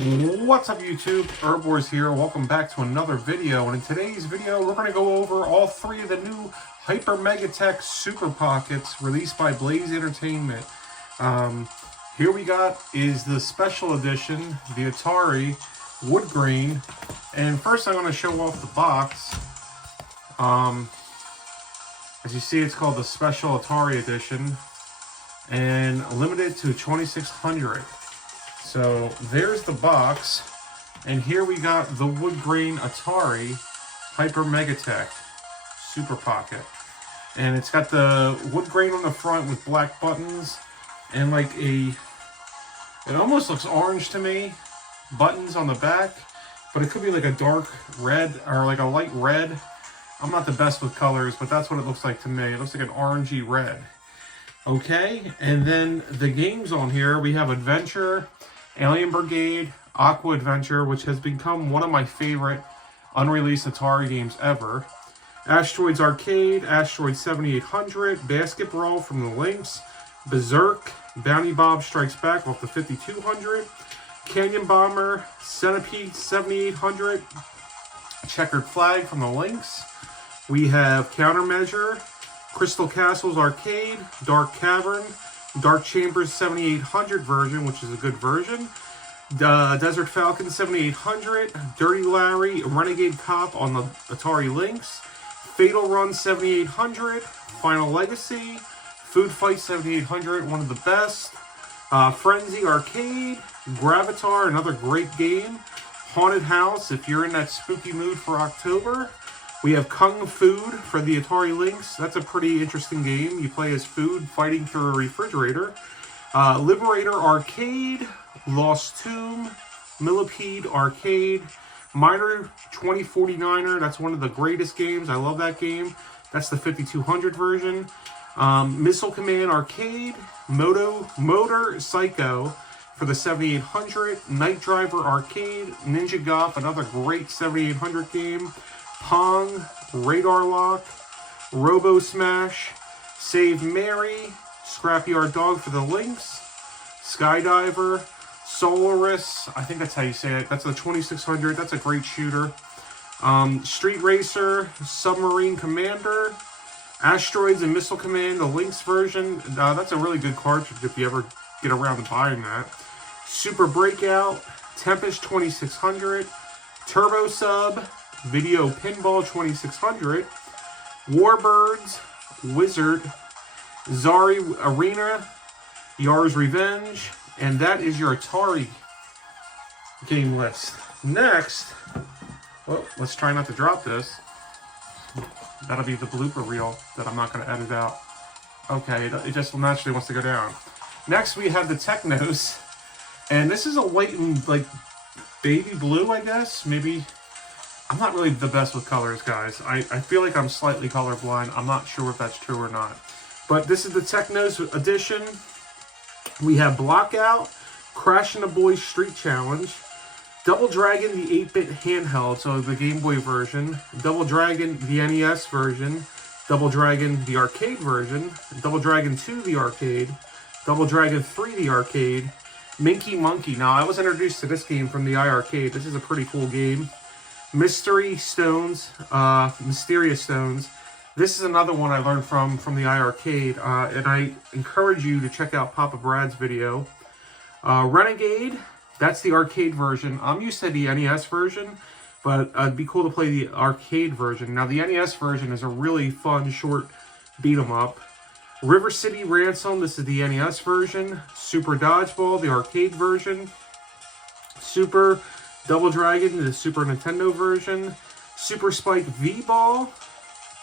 What's up YouTube, Erbwars here, welcome back to another video, and in today's video we're going to go over all three of the new Hyper Megatech Super Pockets released by Blaze Entertainment. Here we got is the special edition, the Atari Wood Grain, and first I'm going to show off the box. As you see, it's called the Special Atari Edition and limited to 2600. So there's the box, and here we got the wood grain Atari Hyper Megatech Super Pocket, and it's got the wood grain on the front with black buttons and like it almost looks orange to me, buttons on the back, but it could be like a dark red or like a light red. I'm not the best with colors, but that's what it looks like to me. It looks like an orangey red. Okay, and then the games on here, we have Adventure, Alien Brigade, Aqua Adventure, which has become one of my favorite unreleased Atari games ever. Asteroids Arcade, Asteroid 7800, Basket Brawl from the Lynx, Berserk, Bounty Bob Strikes Back off the 5200, Canyon Bomber, Centipede 7800, Checkered Flag from the Lynx. We have Countermeasure, Crystal Castles Arcade, Dark Cavern, Dark Chambers 7800 version, which is a good version. Desert Falcon 7800, Dirty Larry, Renegade Cop on the Atari Lynx, Fatal Run 7800, Final Legacy, Food Fight 7800, one of the best. Frenzy Arcade, Gravatar, another great game. Haunted House, if you're in that spooky mood for October. We have Kung Food for the Atari Lynx. That's a pretty interesting game. You play as food fighting through a refrigerator. Liberator Arcade, Lost Tomb, Millipede Arcade, Miner 2049er. That's one of the greatest games. I love that game. That's the 5200 version. Missile Command Arcade, Motor Psycho for the 7800. Night Driver Arcade, Ninja Golf, another great 7800 game. Pong, Radar Lock, Robo Smash, Save Mary, Scrapyard Dog for the Lynx, Skydiver, Solaris, I think that's how you say it, that's the 2600, that's a great shooter. Street Racer, Submarine Commander, Asteroids and Missile Command, the Lynx version, that's a really good cartridge if you ever get around to buying that. Super Breakout, Tempest 2600, Turbo Sub, Video Pinball 2600, Warbirds, Wizard, Zari Arena, Yar's Revenge, and that is your Atari game list. Next, well, let's try not to drop this. That'll be the blooper reel that I'm not going to edit out. Okay, it just naturally wants to go down. Next, we have the Technos, and this is a white and like baby blue, I guess, maybe. I'm not really the best with colors, guys. I feel like I'm slightly colorblind. I'm not sure if that's true or not. But this is the Technos edition. We have Blockout, Crashing the Boys Street Challenge, Double Dragon, the 8-bit handheld, so the Game Boy version, Double Dragon, the NES version, Double Dragon, the arcade version, Double Dragon 2, the arcade, Double Dragon 3, the arcade, Minky Monkey. Now, I was introduced to this game from the iArcade. This is a pretty cool game. Mysterious Stones. This is another one I learned from the iArcade, and I encourage you to check out Papa Brad's video. Renegade, that's the arcade version. I'm used to the NES version, but it'd be cool to play the arcade version. Now, the NES version is a really fun, short beat-em-up. River City Ransom, this is the NES version. Super Dodgeball, the arcade version. Super Double Dragon, the Super Nintendo version. Super Spike V-Ball,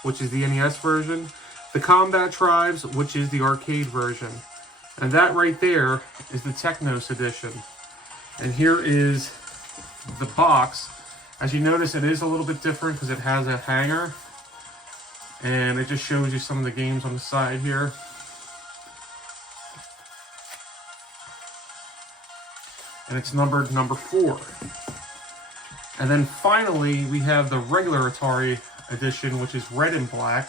which is the NES version. The Combat Tribes, which is the arcade version. And that right there is the Technos edition. And here is the box. As you notice, it is a little bit different because it has a hanger. And it just shows you some of the games on the side here. And it's numbered number 4. And then finally, we have the regular Atari edition, which is red and black,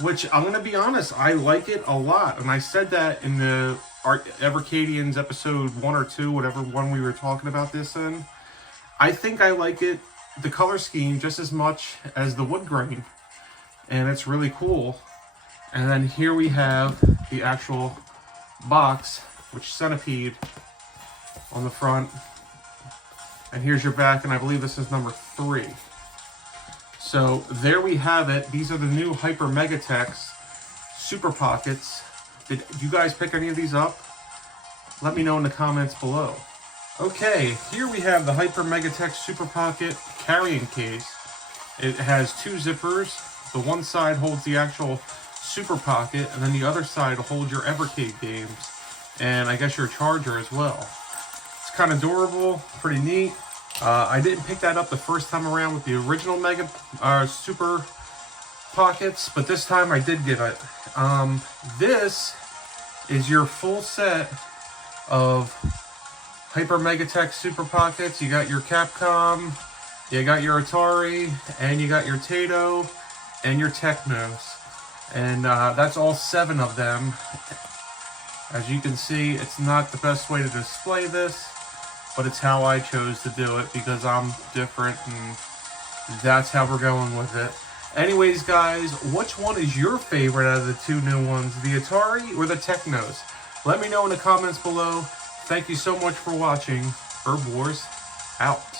which I'm going to be honest, I like it a lot. And I said that in the Evercadians episode 1 or 2, whatever one we were talking about this in. I think I like it, the color scheme, just as much as the wood grain. And it's really cool. And then here we have the actual box, which Centipede on the front. And here's your back, and I believe this is number 3. So there we have it. These are the new Hyper Megatex Super Pockets. Did you guys pick any of these up? Let me know in the comments below. Okay, here we have the Hyper Megatex Super Pocket carrying case. It has 2 zippers. The one side holds the actual Super Pocket, and then the other side will hold your Evercade games, and I guess your charger as well. It's kind of durable, pretty neat. I didn't pick that up the first time around with the original Super Pockets, but this time I did get it. This is your full set of Hyper Megatex Super Pockets. You got your Capcom, you got your Atari, and you got your Taito, and your Technos. And that's all 7 of them. As you can see, it's not the best way to display this, but it's how I chose to do it because I'm different, and that's how we're going with it. Anyways, guys, which one is your favorite out of the 2 new ones, the Atari or the Technos? Let me know in the comments below. Thank you so much for watching. Erbwars out.